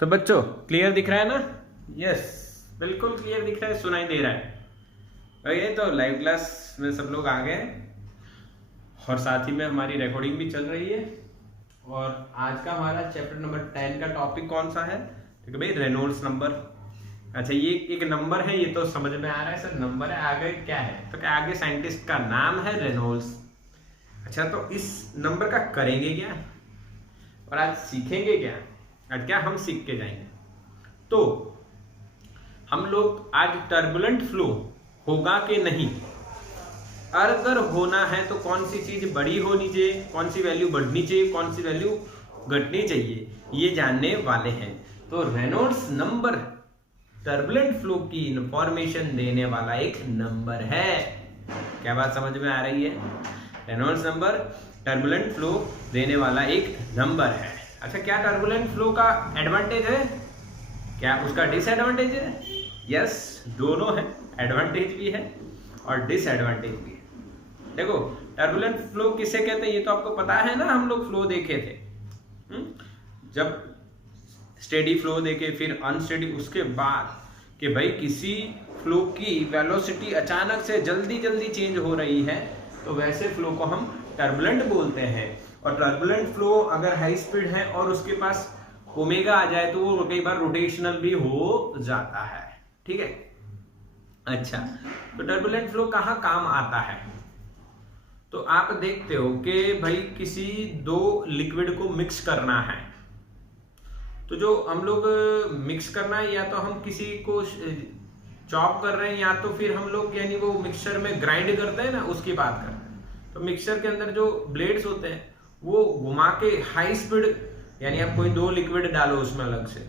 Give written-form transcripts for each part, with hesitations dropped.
तो बच्चों क्लियर दिख रहा है ना? यस, बिल्कुल क्लियर दिख रहा है, सुनाई दे रहा है। ओके, तो लाइव क्लास में सब लोग आ गए और साथ ही में हमारी रिकॉर्डिंग भी चल रही है। और आज का हमारा चैप्टर नंबर 10 का टॉपिक कौन सा है? ठीक है भाई, रेनॉल्ड्स नंबर। अच्छा, ये एक नंबर है, ये तो समझ में आ रहा है सर, नंबर है। आगे क्या है? तो क्या आगे साइंटिस्ट का नाम है रेनॉल्ड्स। अच्छा, तो इस नंबर का करेंगे क्या और आज सीखेंगे क्या? आज क्या हम सीख के जाएंगे? तो हम लोग आज टर्बुलेंट फ्लो होगा कि नहीं, अगर होना है तो कौन सी चीज बड़ी होनी चाहिए, कौन सी वैल्यू बढ़नी चाहिए, कौन सी वैल्यू घटनी चाहिए, ये जानने वाले हैं। तो रेनॉल्ड्स नंबर टर्बुलेंट फ्लो की इंफॉर्मेशन देने वाला एक नंबर है। क्या बात समझ में आ रही है? रेनॉल्ड्स नंबर टर्बुलेंट फ्लो देने वाला एक नंबर है। अच्छा, क्या टर्बुलेंट फ्लो का एडवांटेज है, क्या उसका डिसएडवांटेज है? यस, दोनों है, एडवांटेज भी है और डिसएडवांटेज भी है। देखो, टर्बुलेंट फ्लो किसे कहते हैं ये तो आपको पता है ना, हम लोग फ्लो देखे थे। जब स्टेडी फ्लो देखे, फिर अनस्टेडी, उसके बाद कि भाई किसी फ्लो की वेलोसिटी अचानक से जल्दी जल्दी चेंज हो रही है, तो वैसे फ्लो को हम टर्बुलेंट बोलते हैं। और टर्बुलेंट फ्लो अगर हाई स्पीड है और उसके पास ओमेगा आ जाए तो वो कई बार रोटेशनल भी हो जाता है। ठीक है। अच्छा, तो टर्बुलेंट फ्लो कहाँ काम आता है? तो आप देखते हो कि भाई किसी दो लिक्विड को मिक्स करना है, तो जो हम लोग मिक्स करना है, या तो हम किसी को चॉप कर रहे हैं, या तो फिर हम लोग यानी वो मिक्सचर में ग्राइंड करते हैं ना, उसकी बात कर रहे हैं। तो मिक्सचर के अंदर जो ब्लेड्स होते हैं वो घुमा के हाई स्पीड, यानी आप कोई दो लिक्विड डालो उसमें अलग से,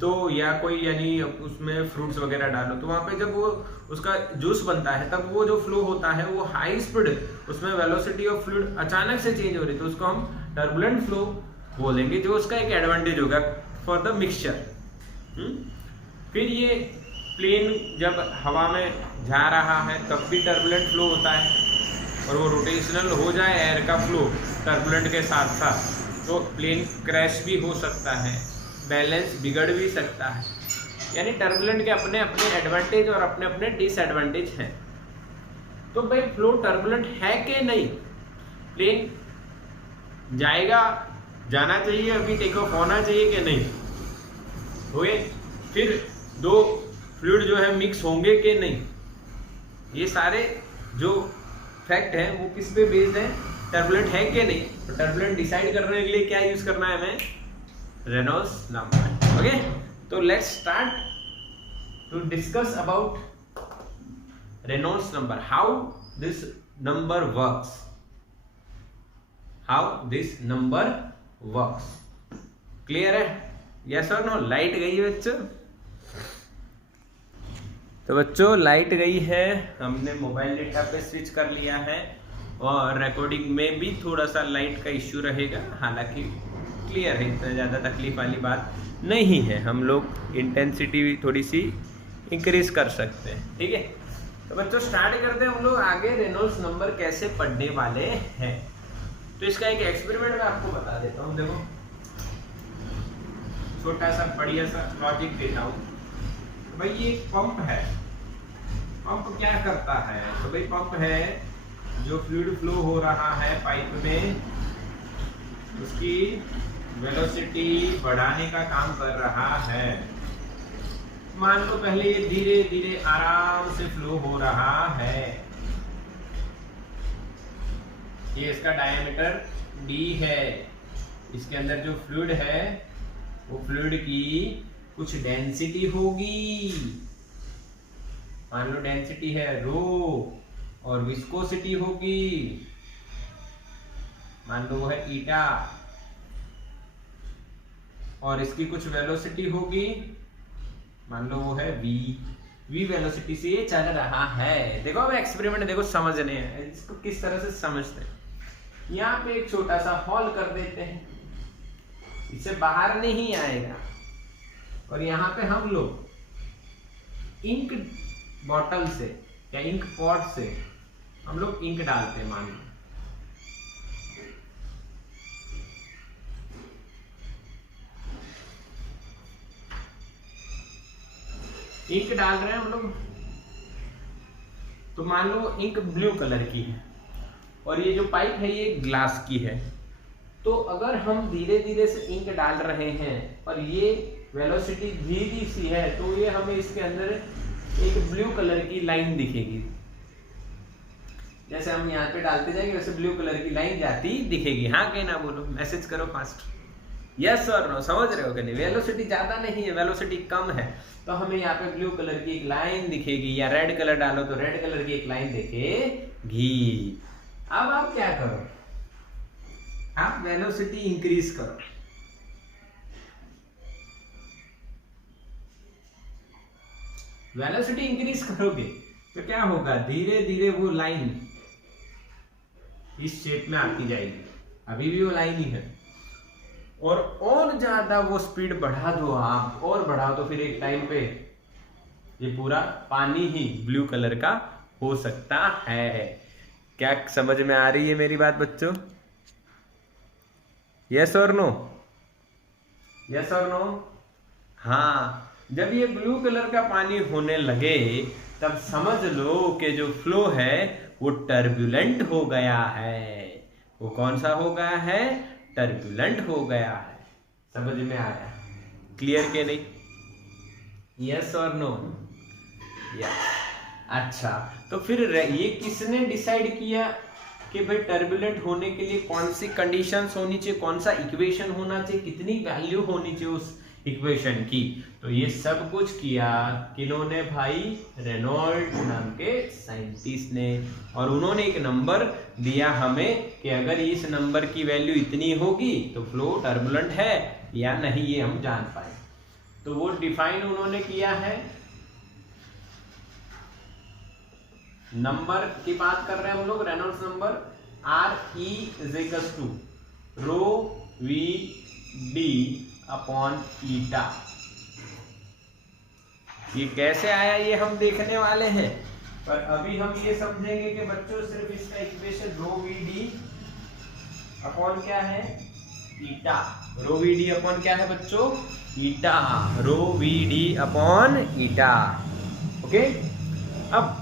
तो या कोई यानी उसमें फ्रूट्स वगैरह डालो, तो वहां पे जब वो उसका जूस बनता है तब वो जो फ्लो होता है वो हाई स्पीड, उसमें वेलोसिटी ऑफ फ्लूइड अचानक से चेंज हो रही है, तो उसको हम टर्बुलेंट फ्लो बोलेंगे, जो उसका एक एडवांटेज होगा फॉर द मिक्सचर। फिर ये प्लेन जब हवा में जा रहा है तब भी टर्बुलेंट फ्लो होता है, और वो रोटेशनल हो जाए एयर का फ्लो टर्बुलेंट के साथ साथ, तो प्लेन क्रैश भी हो सकता है, बैलेंस बिगड़ भी सकता है। यानी टर्बुलेंट के अपने अपने एडवांटेज और अपने अपने डिसएडवांटेज हैं। तो भाई फ्लो टर्बुलेंट है कि नहीं? प्लेन जाएगा, जाना चाहिए, अभी टेक ऑफ होना चाहिए कि नहीं हुए, फिर दो फ्लूइड जो है मिक्स होंगे कि नहीं, ये सारे जो फैक्ट हैं वो किस पे बेस्ड है? टर्बुलेंट है कि नहीं। तो टर्बुलेंट डिसाइड करने के लिए क्या यूज करना है हमें? Reynolds number. ओके, तो let's start to discuss about Reynolds number, how this number works, how this number works. Clear है? यस और नो? लाइट गई है बच्चों? तो बच्चों लाइट गई है, हमने मोबाइल डेटा पे स्विच कर लिया है, और रिकॉर्डिंग में भी थोड़ा सा लाइट का इश्यू रहेगा, हालांकि क्लियर है, इतना ज़्यादा तकलीफ वाली बात नहीं है। हम लोग इंटेंसिटी थोड़ी सी इंक्रीज कर सकते हैं। ठीक है, तो बच्चों स्टार्ट करते हैं हम लोग आगे रेनॉल्ड्स नंबर कैसे पढ़ने वाले हैं। तो इसका एक एक्सपेरिमेंट मैं आपको बता देता हूँ। देखो, छोटा सा बढ़िया सा लॉजिक देता हूँ। भाई ये पंप है, पंप क्या करता है? तो भाई पंप है, जो फ्लूइड फ्लो हो रहा है पाइप में, उसकी वेलोसिटी बढ़ाने का काम कर रहा है। मान लो पहले ये धीरे धीरे आराम से फ्लो हो रहा है, ये इसका डायमीटर d है, इसके अंदर जो फ्लूइड है वो फ्लूइड की कुछ डेंसिटी होगी, मान लो डेंसिटी है रो, और विस्कोसिटी होगी, मान लो वो है ईटा, और इसकी कुछ वेलोसिटी होगी, मान लो वो है v वेलोसिटी से ये चल रहा है। देखो अब एक्सपेरिमेंट देखो, समझने हैं इसको किस तरह से समझते हैं। यहाँ पे एक छोटा सा हॉल कर देते हैं, इससे बाहर नहीं आएगा, और यहाँ पे हम लोग इंक बॉटल से या इंक पॉट से हम लोग इंक डालते हैं, मान लो इंक डाल रहे हैं हम लोग, तो मान लो इंक ब्लू कलर की है और ये जो पाइप है ये ग्लास की है। तो अगर हम धीरे धीरे से इंक डाल रहे हैं और ये वेलोसिटी धीरे सी है, तो ये हमें इसके अंदर एक ब्लू कलर की लाइन दिखेगी। जैसे हम यहाँ पे डालते जाएंगे वैसे ब्लू कलर की लाइन जाती दिखेगी। हाँ कहना बोलो, मैसेज करो फास्ट, यस और नो, समझ रहे हो कि नहीं? वेलोसिटी ज्यादा नहीं है, वेलोसिटी कम है, तो हमें यहाँ पे ब्लू कलर की एक लाइन दिखेगी, या रेड कलर डालो तो रेड कलर की एक लाइन दिखेगी। अब आप क्या करो, आप वेलोसिटी इंक्रीज करो। वेलोसिटी इंक्रीज करोगे तो क्या होगा, धीरे धीरे वो लाइन इस शेप में आती जाएगी। अभी भी वो लाइन ही है, और ज्यादा वो स्पीड बढ़ा दो आप, और बढ़ाओ तो फिर एक टाइम पे ये पूरा पानी ही ब्लू कलर का हो सकता है। क्या समझ में आ रही है मेरी बात बच्चों? यस और नो? यस और नो? हाँ, जब ये ब्लू कलर का पानी होने लगे तब समझ लो कि जो फ्लो है वो टर्बुलेंट हो गया है। वो कौन सा हो गया है? टर्बुलेंट हो गया है। समझ में आया? क्लियर के नहीं? यस और नो? यस। अच्छा, तो फिर ये किसने डिसाइड किया कि भाई टर्बुलेंट होने के लिए कौन सी कंडीशंस होनी चाहिए, कौन सा इक्वेशन होना चाहिए, कितनी वैल्यू होनी चाहिए उस इक्वेशन की? तो ये सब कुछ किया किन्होंने भाई? रेनॉल्ड नाम के साइंटिस्ट ने। और उन्होंने एक नंबर दिया हमें कि अगर इस नंबर की वैल्यू इतनी होगी तो फ्लो टर्बुलेंट है या नहीं, ये हम जान पाए। तो वो डिफाइन उन्होंने किया है, नंबर की बात कर रहे हैं हम लोग, Reynolds number RE is to rho V D upon eta. ये कैसे आया ये हम देखने वाले हैं, पर अभी हम ये समझेंगे कि बच्चों सिर्फ इसका equation rho V D upon क्या है? Eta. Rho V D upon क्या है बच्चों? Eta. Rho V D upon eta. Okay, अब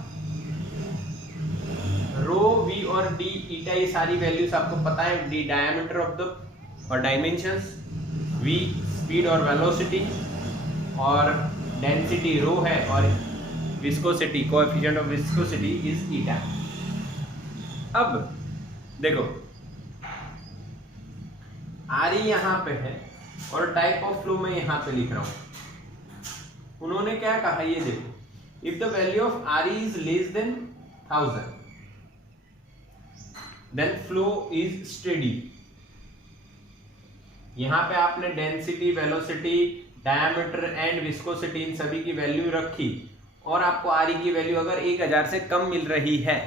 रो वी और डी ईटा ये सारी वैल्यूज आपको पता है। डी डायमीटर ऑफ द और डायमेंशंस, वी स्पीड और वेलोसिटी, और डेंसिटी रो है, और viscosity coefficient of viscosity is eta. अब देखो आर यहां पे है और टाइप ऑफ फ्लो मैं यहां पे लिख रहा हूं। उन्होंने क्या कहा ये देखो, if the value of R is less than 1000 then flow is steady. यहां पे आपने density, velocity, diameter and viscosity इन सभी की वैल्यू रखी, और आपको आर की वैल्यू अगर 1000 से कम मिल रही है,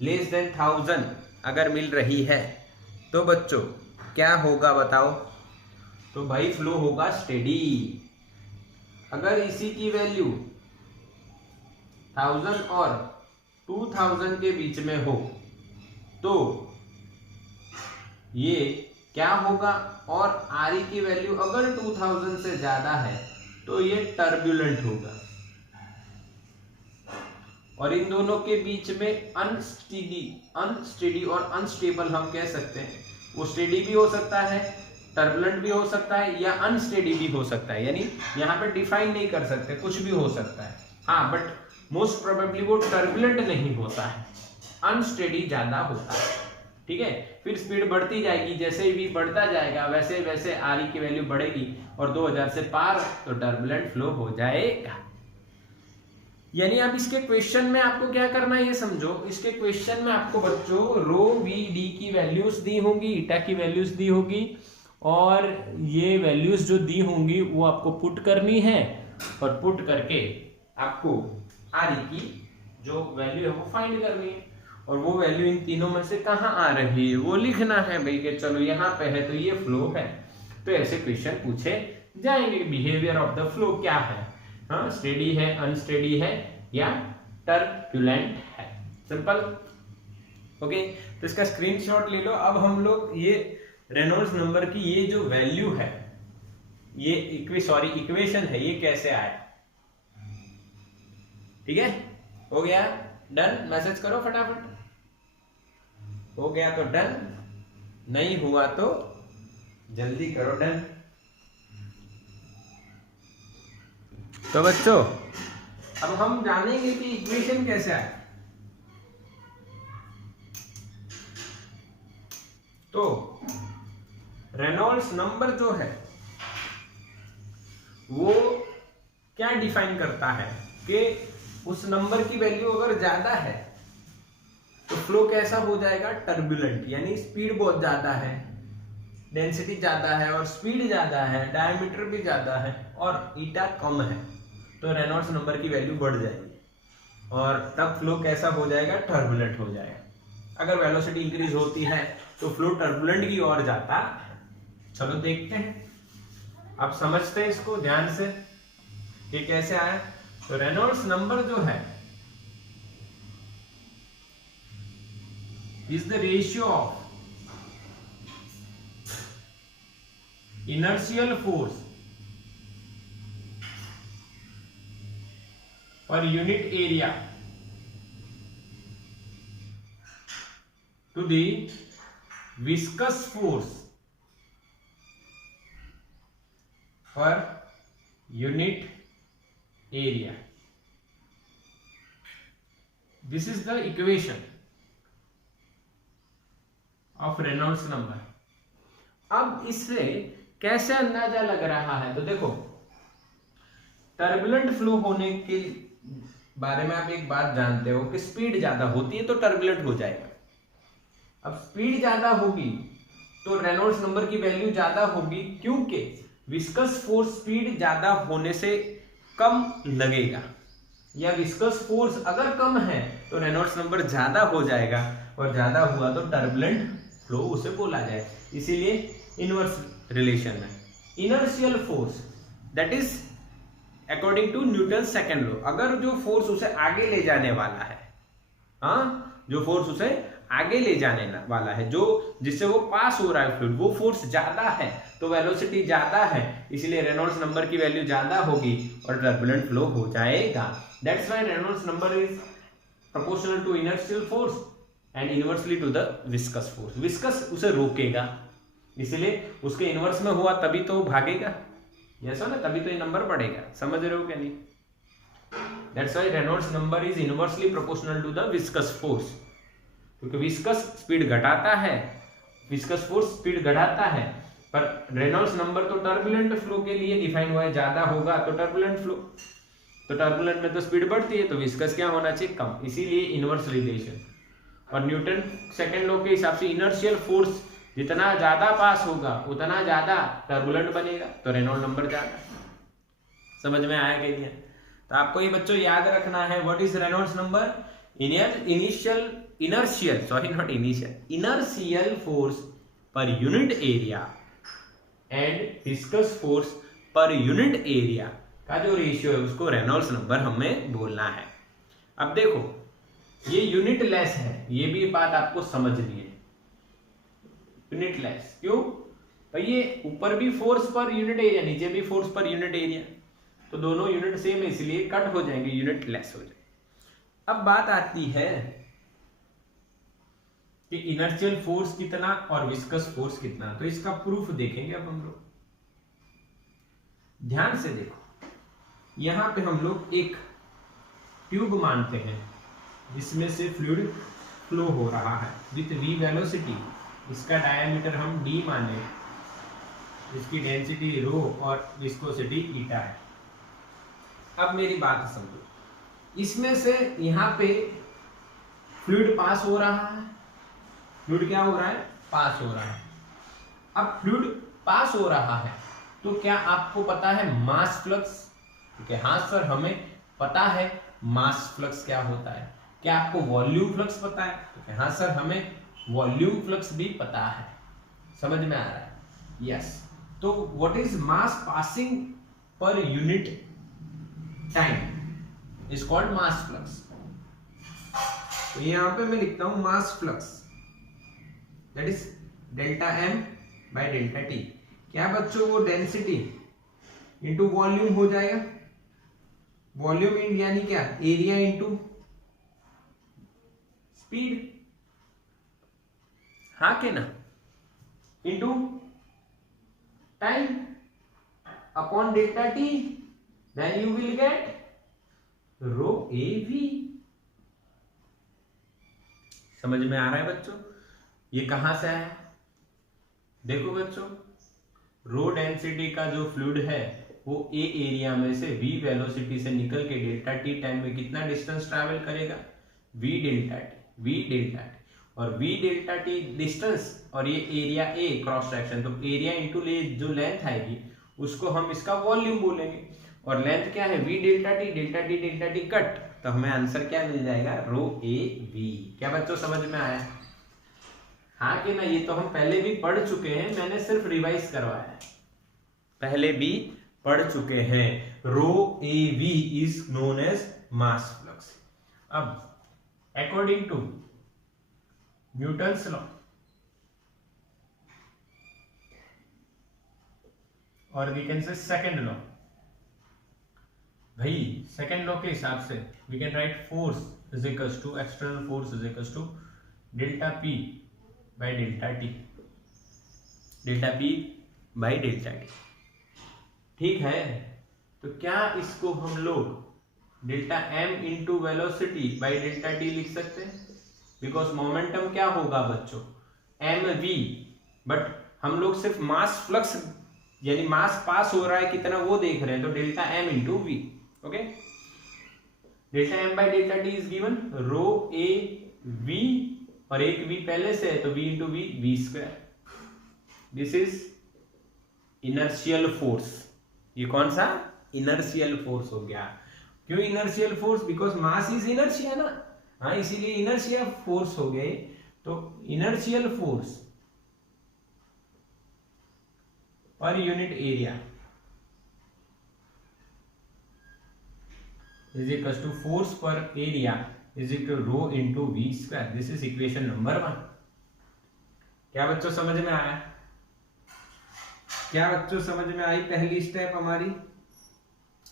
लेस देन 1000 अगर मिल रही है, तो बच्चों क्या होगा बताओ? तो भाई फ्लो होगा स्टेडी। अगर इसी की वैल्यू 1000 और 2000 के बीच में हो तो ये क्या होगा, और आर की वैल्यू अगर 2000 से ज्यादा है तो ये टर्बुलेंट होगा। और इन दोनों के बीच में अनस्टेडी और अनस्टेबल हम कह सकते हैं। वो स्टेडी भी हो सकता है, टर्बुलेंट भी हो सकता है, या अनस्टेडी भी हो सकता है। यानी यहाँ पे डिफाइन नहीं कर सकते, कुछ भी हो सकता है। हाँ, बट मोस्ट प्रोबेबली वो टर्बुलेंट नहीं होता है, अनस्टेडी ज्यादा होता है। ठीक है, फिर स्पीड बढ़ती जाएगी, जैसे भी बढ़ता जाएगा वैसे वैसे आर की वैल्यू बढ़ेगी, और 2000 से पार तो टर्बुलेंट फ्लो हो जाएगा। यानी आप इसके क्वेश्चन में आपको क्या करना है ये समझो। इसके क्वेश्चन में आपको बच्चों रो वी डी की वैल्यूज दी होंगी, ईटा की वैल्यूज दी होगी, और ये वैल्यूज जो दी होंगी वो आपको पुट करनी है, और पुट करके आपको आर की जो वैल्यू है वो फाइंड करनी है। और वो वैल्यू इन तीनों में से कहाँ आ रही है वो लिखना है भाई, कि चलो यहाँ पे है तो ये फ्लो है। तो ऐसे क्वेश्चन पूछे जाएंगे। बिहेवियर ऑफ द फ्लो क्या है, हाँ, स्टेडी है, अनस्टेडी है, या टर्बुलेंट है। सिंपल। ओके, तो इसका स्क्रीनशॉट ले लो। अब हम लोग ये रेनॉल्ड्स नंबर की ये जो वैल्यू है, ये इक्वेशन है, ये कैसे आया। ठीक है, हो गया डन, मैसेज करो फटाफट। हो गया तो डन, नहीं हुआ तो जल्दी करो डन। तो बच्चों अब हम जानेंगे कि इक्वेशन कैसे आए। तो रेनॉल्ड्स नंबर जो है वो क्या डिफाइन करता है कि उस नंबर की वैल्यू अगर ज्यादा है तो फ्लो कैसा हो जाएगा, टर्बुलेंट, यानी स्पीड बहुत ज्यादा है, डेंसिटी ज्यादा है और स्पीड ज्यादा है, डायमीटर भी ज्यादा है और ईटा कम है, तो रेनॉल्ड्स नंबर की वैल्यू बढ़ जाएगी और तब फ्लो कैसा हो जाएगा, टर्बुलेंट हो जाएगा। अगर वेलोसिटी इंक्रीज होती है तो फ्लो टर्बुलेंट की ओर जाता है। चलो देखते हैं, अब समझते हैं इसको ध्यान से कि कैसे आया। तो रेनॉल्ड्स नंबर जो है is the ratio of inertial force per unit area to the viscous force per unit area. This is the equation of Reynolds number. अब इससे कैसे अंदाजा लग रहा है, तो देखो टर्बुलेंट फ्लो होने के बारे में आप एक बात जानते हो कि स्पीड ज्यादा होती है तो टर्बुलेंट हो जाएगा। अब स्पीड ज्यादा होगी तो रेनॉल्ड्स नंबर की वैल्यू ज्यादा होगी, क्योंकि विस्कस फोर्स स्पीड ज्यादा होने से कम लगेगा, या विस्कस फोर्स अगर कम है तो रेनॉल्ड्स नंबर ज्यादा हो जाएगा और ज्यादा हुआ तो टर्बुलेंट फ्लो उसे बोला जाए। इसीलिए इनवर्स रिलेशन है। Inertial force that is according to Newton second law, अगर जो फोर्स उसे आगे ले जाने वाला है, हाँ जो फोर्स उसे आगे ले जाने वाला है, जो जिससे वो पास हो रहा है फ्लूइड, वो फोर्स ज्यादा है तो वेलोसिटी ज्यादा है, इसलिए रेनॉल्ड्स नंबर की वैल्यू ज्यादा होगी और टर्बुलेंट फ्लो हो जाएगा। That's why Reynolds number is proportional to inertial force and inversely to the viscous force. Viscous उसे रोकेगा, इसलिए उसके इनवर्स में हुआ तभी तो भागेगा, यस ना, तभी तो ये नंबर बढ़ेगा। समझ रहे हो क्या नहीं? That's why Reynolds number is inversely proportional to the viscous force, क्योंकि विस्कस स्पीड घटाता है, विस्कस फोर्स स्पीड घटाता है, पर रेनॉल्ड्स नंबर तो टर्बुलेंट फ्लो के लिए डिफाइन हुआ है, ज्यादा होगा तो टर्बुलेंट फ्लो, तो टर्बुलेंट में तो स्पीड बढ़ती है तो विस्कस क्या होना चाहिए, कम, इसीलिए इनवर्स रिलेशन। और न्यूटन सेकंड लॉ के हिसाब से इनर्शियल फोर्स जितना ज्यादा पास होगा उतना ज्यादा टर्बुलेंट बनेगा, तो रेनॉल्ड्स नंबर ज्यादा। समझ में आया कि नहीं? तो आपको ये बच्चों याद रखना है, what is Reynolds number, inertial force per unit area and viscous force per unit area का जो रेशियो है उसको रेनॉल्ड्स नंबर हमें बोलना है। अब देखो ये यूनिट लेस है, ये भी बात आपको समझनी है, यूनिट लेस क्यों भाई, ये ऊपर भी फोर्स पर यूनिट एरिया, नीचे भी फोर्स पर यूनिट एरिया, तो दोनों यूनिट सेम है इसलिए कट हो जाएंगे, यूनिट लेस हो जाएंगे। अब बात आती है कि इनर्शियल फोर्स कितना और विस्कस फोर्स कितना, तो इसका प्रूफ देखेंगे अब हम लोग। ध्यान से देखो, यहां पे हम लोग एक ट्यूब मानते हैं जिसमें से फ्लूइड फ्लो हो रहा है विथ v वेलोसिटी, इसका डायमीटर हम d माने, इसकी डेंसिटी रो और विस्कोसिटी ईटा है। अब मेरी बात समझो, इसमें से यहाँ पे फ्लूइड पास हो रहा है, फ्लूइड क्या हो रहा है, पास हो रहा है। अब फ्लूइड पास हो रहा है तो क्या आपको पता है मास फ्लक्स? क्योंकि हाँ सर हमें पता है मास फ्लक्स क्या होता है। क्या आपको वॉल्यूम फ्लक्स पता है? क्योंकि हाँ सर हमें वॉल्यूम फ्लक्स भी पता है। समझ में आ रहा है? यस। तो what is mass passing per unit time is called mass flux. तो यहां पे मैं लिखता हूं mass flux that is delta m by delta t। क्या बच्चों वो डेंसिटी इंटू वॉल्यूम हो जाएगा, वॉल्यूम इन यानी क्या, एरिया इंटू स्पीड, हाँ के ना, into time upon delta T, then you will get rho A V. समझ में आ रहा है बच्चों? ये कहां से आया? देखो बच्चों, रो डेंसिटी का जो फ्लूइड है वो ए एरिया में से वी वेलोसिटी से निकल के डेल्टा टी टाइम में कितना डिस्टेंस ट्रैवल करेगा, वी डेल्टा टी, और वी डेल्टा टी डिस्टेंस और ये एरिया ए क्रॉस सेक्शन, तो एरिया इंटू जो लेंथ आएगी उसको हम इसका वॉल्यूम बोलेंगे, और लेंथ क्या है, वी डेल्टा टी कट, तो हमें आंसर क्या मिल जाएगा, रो ए वी। क्या बच्चों समझ में आया? हाँ कि ना? ये तो हम पहले भी पढ़ चुके हैं, मैंने सिर्फ रिवाइज करवाया है, पहले भी पढ़ चुके हैं। Rho A V is known as mass flux. अब अकॉर्डिंग टू न्यूटन्स लॉ और we can say second law, भाई सेकेंड लॉ के हिसाब से we can write force is equals to external force is equals to delta P by delta T, delta P by delta T. ठीक है, तो क्या इसको हम लोग delta M into velocity by delta T लिख सकते हैं? बिकॉज मोमेंटम क्या होगा बच्चों, एम वी, बट हम लोग सिर्फ मास फ्लक्स यानी मास पास हो रहा है कितना वो देख रहे हैं, तो delta M into V. Okay, delta M by delta T is given rho A V, और एक वी पहले से है तो V into V, V square. This is inertial force. ये कौन सा इनर्शियल फोर्स हो गया? क्यों inertial force? Because mass is inertia ना, हाँ, इसीलिए इनर्शिया फोर्स हो गए। तो inertial force per unit area is equal to force per area is equal to rho into V square. This is equation number 1। क्या बच्चों समझ में आया? क्या बच्चों समझ में आई? पहली स्टेप हमारी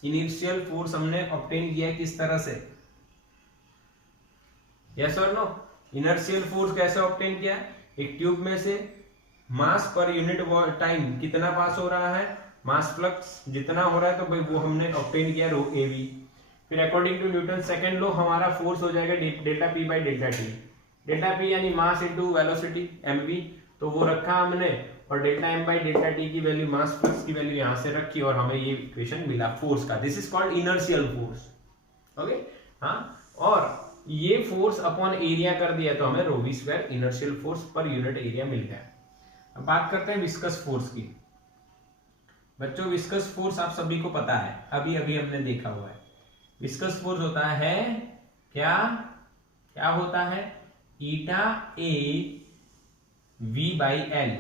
इनिशियल फोर्स हमने ऑब्टेन किया किस तरह से? यस और नो? इनर्शियल फोर्स कैसे ऑब्टेन किया? एक ट्यूब में से मास पर यूनिट टाइम कितना पास हो रहा है, मास फ्लक्स जितना हो रहा है, तो भाई वो हमने ऑब्टेन किया रो ए वी। फिर according to Newton second law हमारा फोर्स हो जाएगा delta P by delta T. Delta P यानी mass into velocity M V, तो वो रखा हमने, और delta M by delta T की वैल्यू, मास फ्लक्स की वैल्यू यहां से रखी, और हमें ये इक्वेशन मिला फोर्स का। This is called inertial force. Okay, हाँ, और ये फोर्स अपॉन एरिया कर दिया तो हमें rho V square inertial force per unit area मिल गया। अब बात करते हैं विस्कस फोर्स की। बच्चों विस्कस फोर्स आप सभी को पता है, अभी अभी हमने देखा हुआ है। विस्कस फोर्स होता है क्या? क्या होता है? Eta A V by L,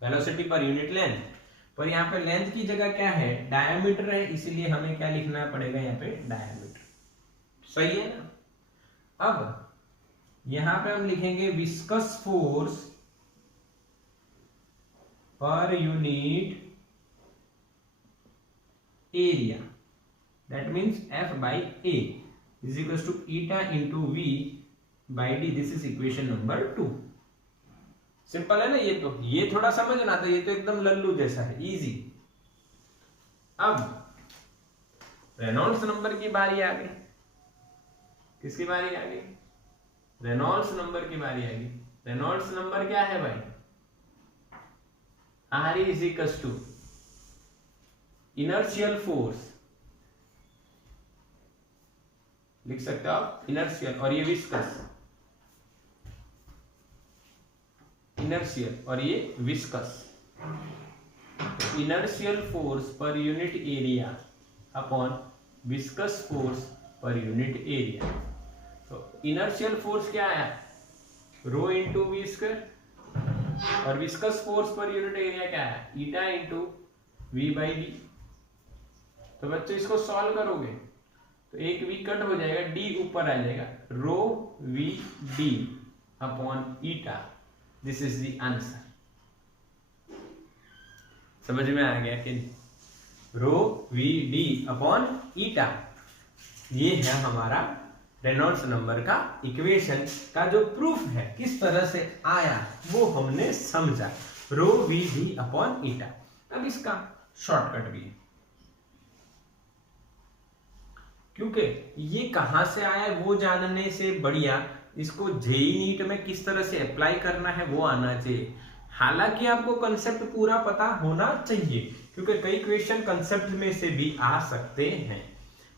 velocity per unit length. पर यहाँ पे लेंथ की जगह क्या है, डायमीटर है, इसीलिए हमें क्या लिखना पड़ेगा यहाँ पे, डायमीटर। सही है ना? अब यहां पे हम लिखेंगे viscous force per unit area, that means F by A is equals to eta into V by D. This is equation number 2। Simple है ना? ये थोड़ा समझना था, ये तो एकदम लल्लू जैसा है, इजी। अब रेनॉल्ड्स नंबर की बारी आ गई। किसकी बारी आ गई? रेनॉल्ड्स नंबर की बारी आ गई। रेनॉल्ड्स नंबर क्या है भाई? R is equal to inertial force, लिख सकते हो आप इनर्शियल, और ये विस्कस, इनर्शियल और ये viscous. Inertial force per unit area upon viscous force per unit area. तो इनर्शियल फोर्स क्या है? रो इंटू वी स्क्वायर, और viscous force per unit area क्या है? Eta into V by V. तो बच्चों इसको सॉल्व करोगे तो एक वी कट हो जाएगा, डी ऊपर आ जाएगा, rho V D upon eta. This is the answer. समझ में आ गया कि नहीं? Rho V D upon eta. ये है हमारा रेनॉल्ड्स नंबर का इक्वेशन का जो प्रूफ है किस तरह से आया वो हमने समझा, रो वी डी अपॉन ईटा। अब इसका शॉर्टकट भी है, क्योंकि ये कहां से आया है वो जानने से बढ़िया इसको जेईई नीट में किस तरह से अप्लाई करना है वो आना चाहिए। हालांकि आपको कंसेप्ट पूरा पता होना चाहिए, क्योंकि कई क्वेश्चन कंसेप्ट में से भी आ सकते हैं,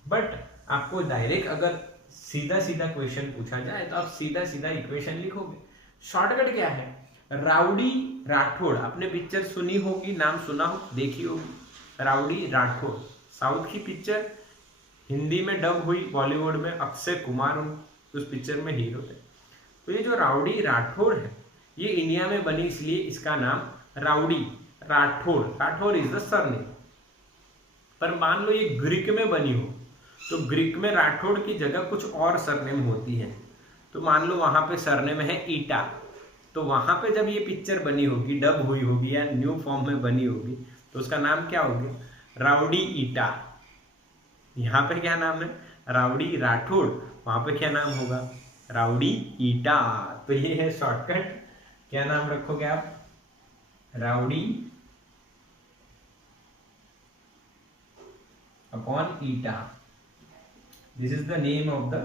बट आपको डायरेक्ट अगर सीधा सीधा क्वेश्चन पूछा जाए तो आप सीधा सीधा इक्वेशन लिखोगे। शॉर्टकट क्या है, राउडी राठौड़, आपने पिक्चर सुनी होगी, नाम सुना हो, देखी होगी, राउडी राठौड़ साउथ की पिक्चर, हिंदी में डब हुई, बॉलीवुड में अक्षय कुमार उस पिक्चर में हीरो थे। तो ये जो राउडी राठौड़ है ये इंडिया में बनी, इसलिए इसका नाम rowdy Rathore, Rathore is the surname. पर मान लो ये ग्रीक में बनी हो तो ग्रीक में राठौड़ की जगह कुछ और सरनेम होती है, तो मान लो वहां पे सरनेम है ईटा, तो वहां पे जब ये पिक्चर बनी होगी, डब हुई होगी या न्यू फॉर्म में बनी होगी, तो उसका नाम क्या होगा, राउडी ईटा। यहाँ पे क्या नाम है, राउडी राठौड़, वहां पे क्या नाम होगा, राउडी ईटा। तो ये है शॉर्टकट, क्या नाम रखोगे आप, rowdy upon eta. This is the name of the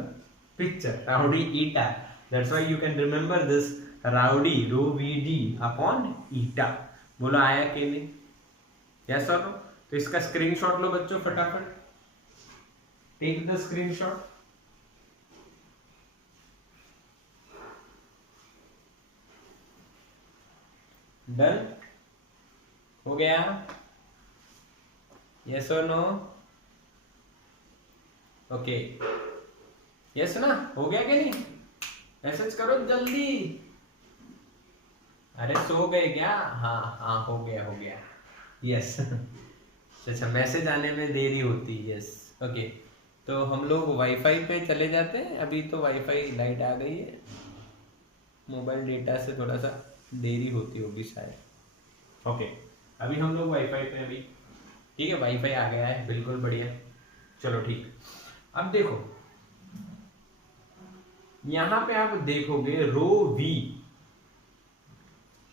picture, Rowdy Ita. That's why you can remember this, Rowdy, Rho V D upon Ita. बोलो आया कि नहीं, yes or no? तो इसका स्क्रीनशॉट लो बच्चों फटाफट, टेक द स्क्रीनशॉट। डन हो गया, yes or no? Okay yes ना, हो गया कि नहीं, मैसेज करो जल्दी। अरे सो गए क्या, हाँ हाँ हो गया हो गया, यस अच्छा मैसेज आने में देरी होती है, यस ओके। तो हम लोग वाईफाई पे चले जाते हैं, अभी तो वाईफाई लाइट आ गई है, मोबाइल डेटा से थोड़ा सा देरी होती होगी शायद। ओके अभी हम लोग वाईफाई पे, अभी ठीक है वाईफाई आ गया है, बिल्कुल बढ़िया, चलो ठीक। अब देखो यहां पे आप देखोगे रो वी,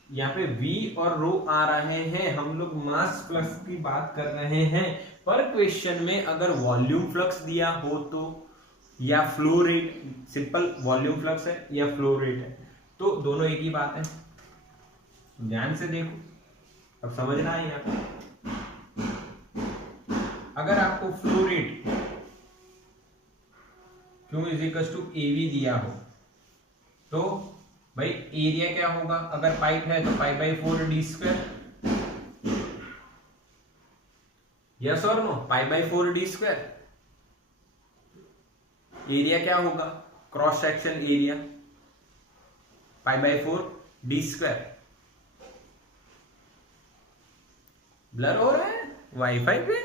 यहाँ पे वी और रो आ रहे हैं, हम लोग मास फ्लक्स की बात कर रहे हैं, पर क्वेश्चन में अगर वॉल्यूम फ्लक्स दिया हो तो, या flow rate, simple volume flux है या फ्लो रेट है, तो दोनों एक ही बात है, ध्यान से देखो अब समझना है। यहाँ अगर आपको flow rate Q is equal to AV दिया हो तो भाई एरिया क्या होगा, अगर पाइप है तो पाई बाई 4 d², यस और no, pi by 4 d²। Area क्या होगा, cross section area pi by 4 d²। Blur हो रहा है वाईफाई पे,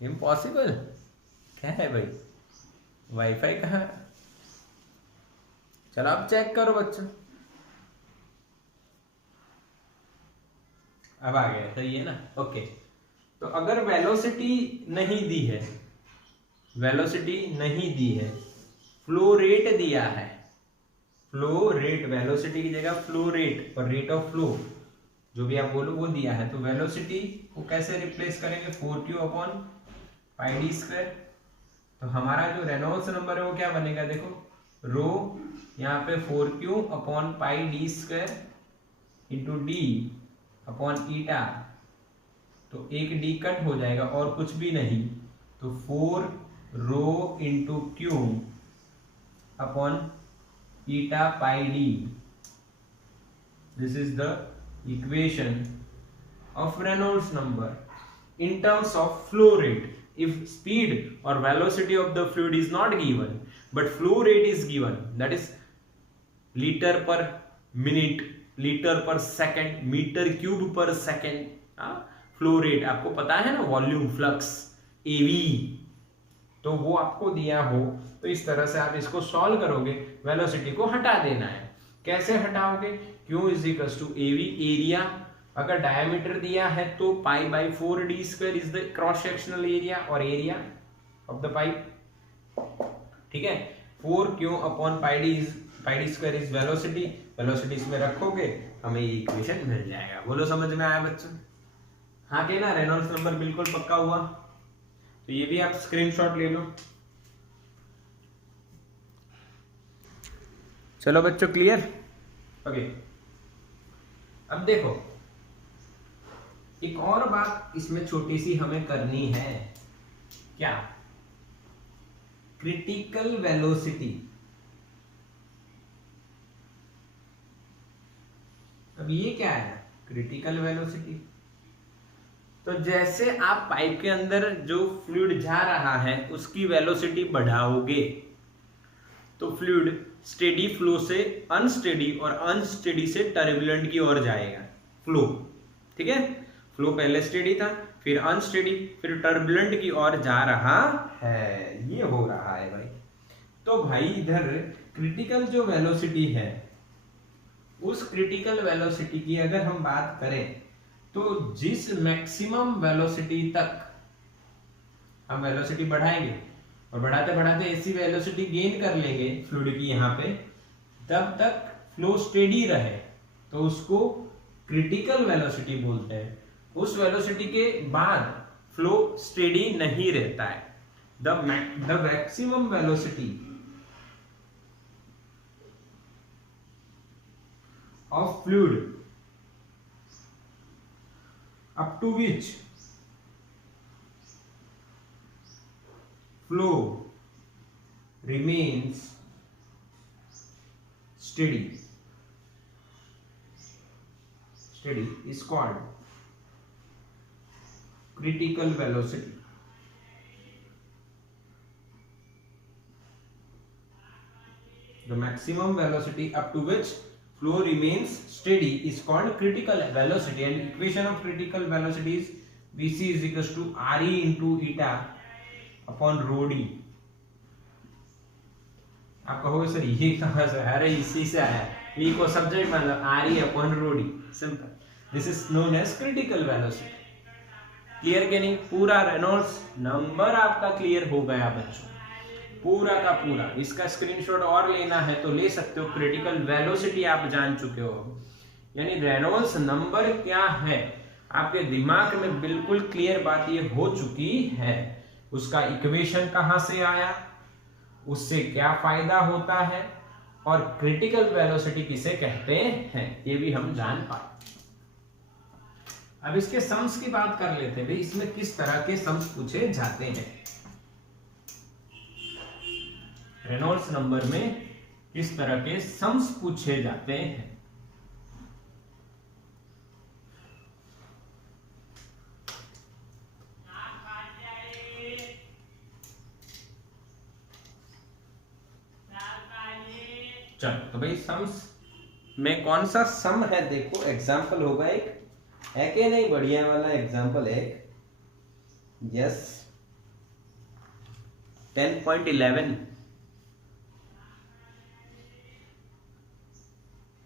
इम्पॉसिबल, क्या है भाई वाईफाई कहाँ, चलो आप चेक करो बच्चों, अब आ गया, सही है ना, ओके। तो अगर वेलोसिटी नहीं दी है, वेलोसिटी नहीं दी है, फ्लो रेट दिया है, फ्लो रेट, वेलोसिटी की जगह फ्लो रेट और रेट ऑफ फ्लो जो भी आप बोलो वो दिया है, तो वेलोसिटी को कैसे रिप्लेस करेंगे, 4Q अपॉन पाई d²। तो हमारा जो रेनॉल्ड्स नंबर है वो क्या बनेगा, देखो रो यहाँ पे 4Q upon pi d² into D upon eta, तो एक डी कट हो जाएगा और कुछ भी नहीं, तो 4 rho into Q upon eta pi D. This is the equation of Reynolds number in terms of flow rate. If speed or velocity of the fluid is not given but flow rate is given, that is liter per minute, liter per second, meter cube per second, flow rate आपको पता है ना, volume flux AV, तो वो आपको दिया हो तो इस तरह से आप इसको सॉल्व करोगे, वेलोसिटी को हटा देना है। कैसे हटाओगे, Q is equal to AV, area अगर डायमीटर दिया है तो pi by 4d² is the cross sectional area और एरिया ऑफ द पाइप। ठीक है, 4 क्यों upon pi d² is velocity. Velocity इसमें रखोगे हमें ये इक्वेशन मिल जाएगा। बोलो समझ में आया बच्चों? हाँ के ना, रेनॉल्ड्स नंबर बिल्कुल पक्का हुआ। तो ये भी आप स्क्रीनशॉट ले लो। चलो बच्चों, क्लियर? ओके, अब देखो एक और बात इसमें छोटी सी हमें करनी है। क्या? Critical velocity. अब ये क्या है क्रिटिकल वेलोसिटी? तो जैसे आप पाइप के अंदर जो फ्लूइड जा रहा है उसकी वेलोसिटी बढ़ाओगे तो फ्लूइड स्टेडी फ्लो से अनस्टेडी और अनस्टेडी से टर्बुलेंट की ओर जाएगा। फ्लो, ठीक है, फ्लो पहले स्टेडी था, फिर अनस्टेडी, फिर टर्बुलेंट की ओर जा रहा है। ये हो रहा है भाई। तो भाई इधर क्रिटिकल जो वेलोसिटी है, उस क्रिटिकल वेलोसिटी की अगर हम बात करें तो जिस मैक्सिमम वेलोसिटी तक हम वेलोसिटी बढ़ाएंगे और बढ़ाते बढ़ाते ऐसी वेलोसिटी गेन कर लेंगे फ्लूइड की यहाँ पे, तब तक फ्लो स्टेडी रहे तो उसको क्रिटिकल वेलोसिटी बोलते हैं। उस वेलोसिटी के बाद फ्लो स्टेडी नहीं रहता है। The maximum velocity of fluid up to which flow remains steady is called critical velocity. The maximum velocity up to which flow remains steady is called critical velocity, and equation of critical velocity is Vc is equals to Re into eta upon rho d। आप कहोगे sir ये कहाँ से? अरे इसी से आया, V को सब्जेक्ट मान लो, Re upon rho d, simple. This is known as critical velocity. Clear के नहीं? पूरा रेनॉल्ड्स नंबर आपका क्लियर हो गया बच्चों, पूरा का पूरा। इसका स्क्रीनशॉट और लेना है तो ले सकते हो। क्रिटिकल वेलोसिटी आप जान चुके हो, यानी रेनॉल्ड्स नंबर क्या है आपके दिमाग में बिल्कुल क्लियर बात ये हो चुकी है। उसका इक्वेशन कहां से आया, उससे क्या फायदा होता है, और क्रिटिकल वेलोसिटी किसे कहते हैं ये भी हम जान पाए। अब इसके सम्स की बात कर लेते हैं भाई, इसमें किस तरह के सम्स पूछे जाते हैं। रेनॉल्ड्स नंबर में किस तरह के सम्स पूछे जाते हैं। चलो तो भाई सम्स में कौन सा सम है, देखो एग्जाम्पल होगा एक, है कि नहीं? बढ़िया वाला एग्जाम्पल है। Yes, 10.11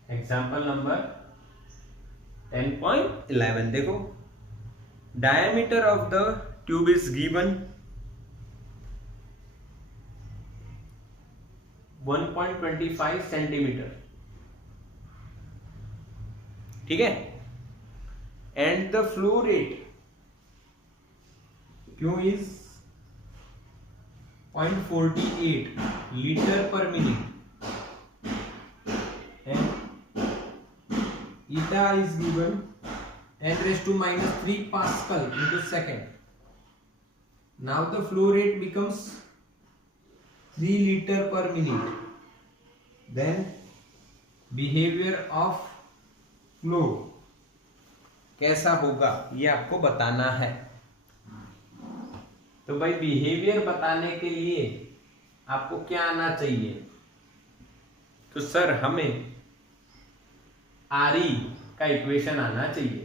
example number 10.11। देखो, diameter of the tube is given 1.25 centimetre, ठीक है, and the flow rate Q is 0.48 litre पर minute, eta is given 10⁻³ Pascal into second. Now the flow rate becomes 3 liter per minute. Then behavior of flow कैसा होगा ये आपको बताना है। तो भाई बिहेवियर बताने के लिए आपको क्या आना चाहिए? तो सर हमें Re का इक्वेशन आना चाहिए।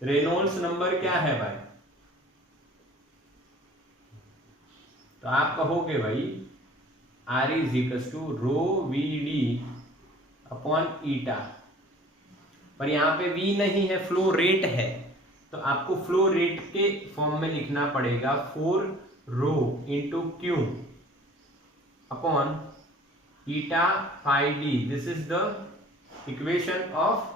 रेनॉल्ड्स नंबर क्या है भाई? तो आप कहोगे भाई Re is equal to rho V D upon eta. पर यहाँ पे v नहीं है, फ्लो रेट है, तो आपको फ्लो रेट के फॉर्म में लिखना पड़ेगा 4 rho into Q upon eta pi D. This is the equation of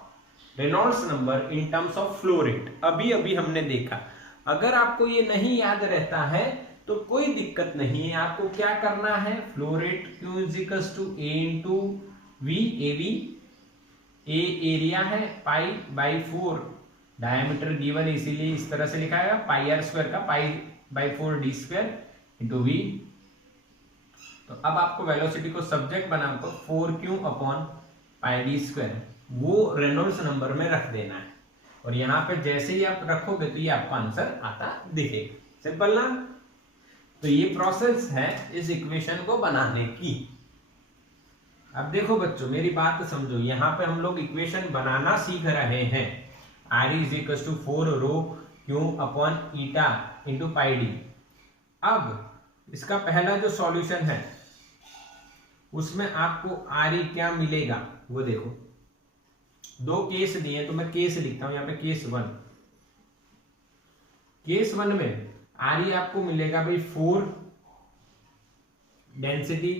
Reynolds number in terms of flow rate. अभी अभी हमने देखा। अगर आपको ये नहीं याद रहता है तो कोई दिक्कत नहीं है, आपको क्या करना है, flow rate Q is equals to A into V, A V, A area है, पाई बाई 4 डायमीटर गिवन, इसीलिए इस तरह से लिखा है, पाई आर स्क्वायर का pi by 4 D square into V. तो अब आपको वेलोसिटी को सब्जेक्ट बनाकर 4Q upon pi D square वो रेनॉल्ड्स नंबर में रख देना है, और यहाँ पे जैसे ही आप रखोगे तो ये आपका आंसर आता दिखेगा। सिंपल ना। तो ये प्रोसेस है इस इक्वेशन को बनाने की। अब देखो बच्चों, मेरी बात समझो, यहाँ पे हम लोग इक्वेशन बनाना सीख रहे हैं। R is equal to 4 rho Q upon eta into pi D. अब इसका पहला जो सॉल्यूशन है उसमें आपको RE क्या मिलेगा वो देखो। दो केस दिए तो मैं केस लिखता हूं यहाँ पे, केस 1। केस 1 में RE आपको मिलेगा भाई 4 डेंसिटी,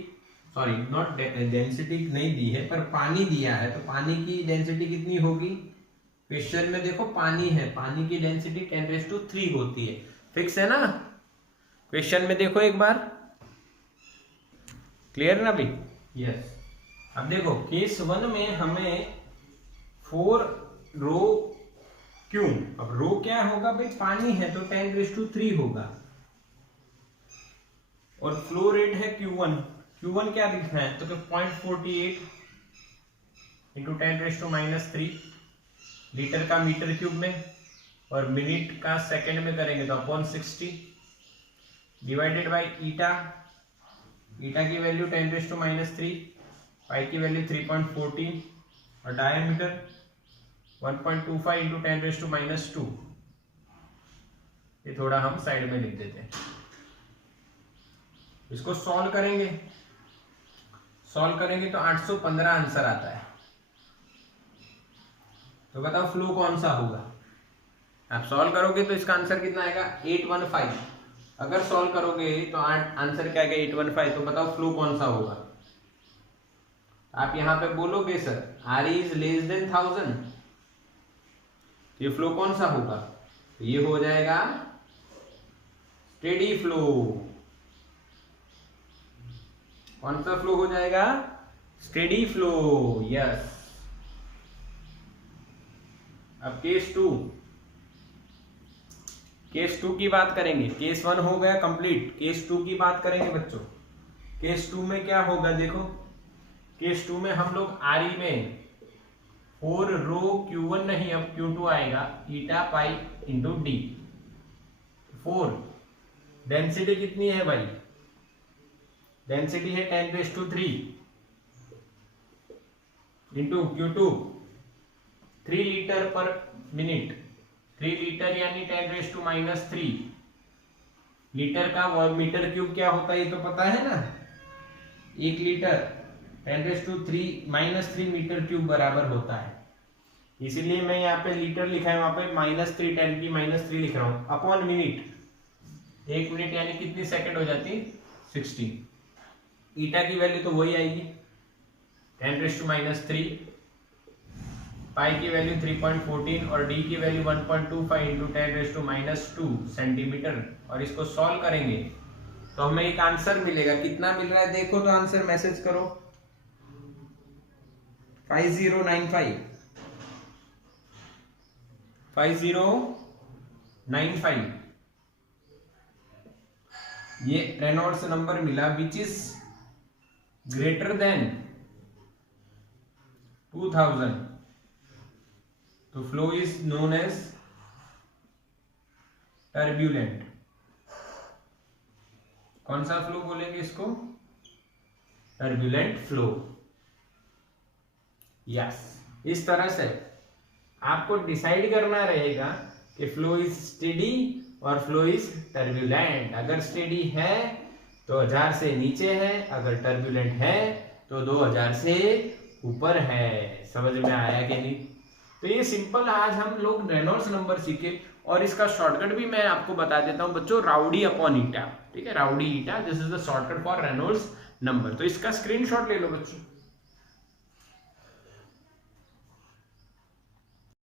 सॉरी नॉट डेंसिटी नहीं दी है पर पानी दिया है, तो पानी की डेंसिटी कितनी होगी, क्वेश्चन में देखो पानी है, पानी की डेंसिटी 10⁻³ होती है, फिक्स है ना। क्वेश्चन में देखो एक बार, क्लियर ना भाई। यस। अब देखो केस 1 में हमें 4 रो क्यों, अब रो क्या होगा भाई, पानी है तो 10⁻³ होगा, और फ्लो रेट है Q1। Q1 क्या दिखना है, तो 0.48 इंटू 10⁻³ लीटर का मीटर क्यूब में, और मिनट का सेकंड में करेंगे तो अपॉन 60 डिवाइडेड बाई ईटा। ईटा की वैल्यू 10⁻³ पाई की वैल्यू 3.14 और डायमीटर 1.25 इंटू 10⁻²। ये थोड़ा हम साइड में लिख देते हैं। इसको सॉल्व करेंगे, सॉल्व करेंगे तो 815 आंसर आता है। तो बताओ फ्लो कौन सा होगा। आप सॉल्व करोगे तो इसका आंसर कितना आएगा, 815। अगर सॉल्व करोगे तो आंसर क्या आएगा, 815। तो बताओ फ्लो कौन सा होगा। आप यहां पे बोलोगे sir RE is less than 1000, ये फ्लो कौन सा होगा, तो ये हो जाएगा स्टेडी फ्लो। कौन सा फ्लो हो जाएगा, स्टेडी फ्लो। यस। अब केस 2, केस 2 की बात करेंगे। केस 1 हो गया कंप्लीट, केस 2 की बात करेंगे बच्चों। केस 2 में क्या होगा देखो, केस 2 में हम लोग RE में 4 रो Q1 नहीं, अब Q2 आएगा, ईटा पाई इंटू डी। 4 डेंसिटी कितनी है भाई, डेंसिटी है 10⁻³ इंटू Q2 3 लीटर पर मिनट। 3 लीटर यानी 10⁻³ लीटर का मीटर क्यूब क्या होता है ये तो पता है ना, 1 लीटर 10⁻³ मीटर क्यूब बराबर होता है। इसीलिए मैं यहाँ पे लीटर लिखा है, वहां पे -3 10⁻³ लिख रहा हूं अपॉन मिनट। 1 मिनट यानी कितनी सेकंड हो जाती, 60। ईटा की वैल्यू तो वही आएगी 10⁻³ पाई की वैल्यू 3.14 और डी की वैल्यू 1.25 इंटू 10⁻² सेंटीमीटर। और इसको सॉल्व करेंगे तो हमें एक आंसर मिलेगा। कितना मिल रहा है देखो तो आंसर मैसेज करो, 5095 5095 ये रेनॉल्ड्स नंबर मिला विच इज ग्रेटर देन 2000। तो flow is known as turbulent. कौन सा फ्लो बोलेंगे इसको, टर्ब्यूलेंट फ्लो। यस। इस तरह से आपको डिसाइड करना रहेगा कि फ्लो इज स्टेडी और फ्लो इज टर्ब्यूलेंट। अगर स्टेडी है तो 1000 से नीचे है, अगर टर्ब्यूलेंट है तो 2000 से ऊपर है। समझ में आया कि नहीं। तो ये सिंपल आज हम लोग रेनॉल्ड्स नंबर सीखे और इसका शॉर्टकट भी मैं आपको बता देता हूं बच्चों, राउडी अपॉन ईटा। ठीक है, rowdy eta, this is the shortcut for Reynolds number. तो इसका स्क्रीनशॉट ले लो बच्चों।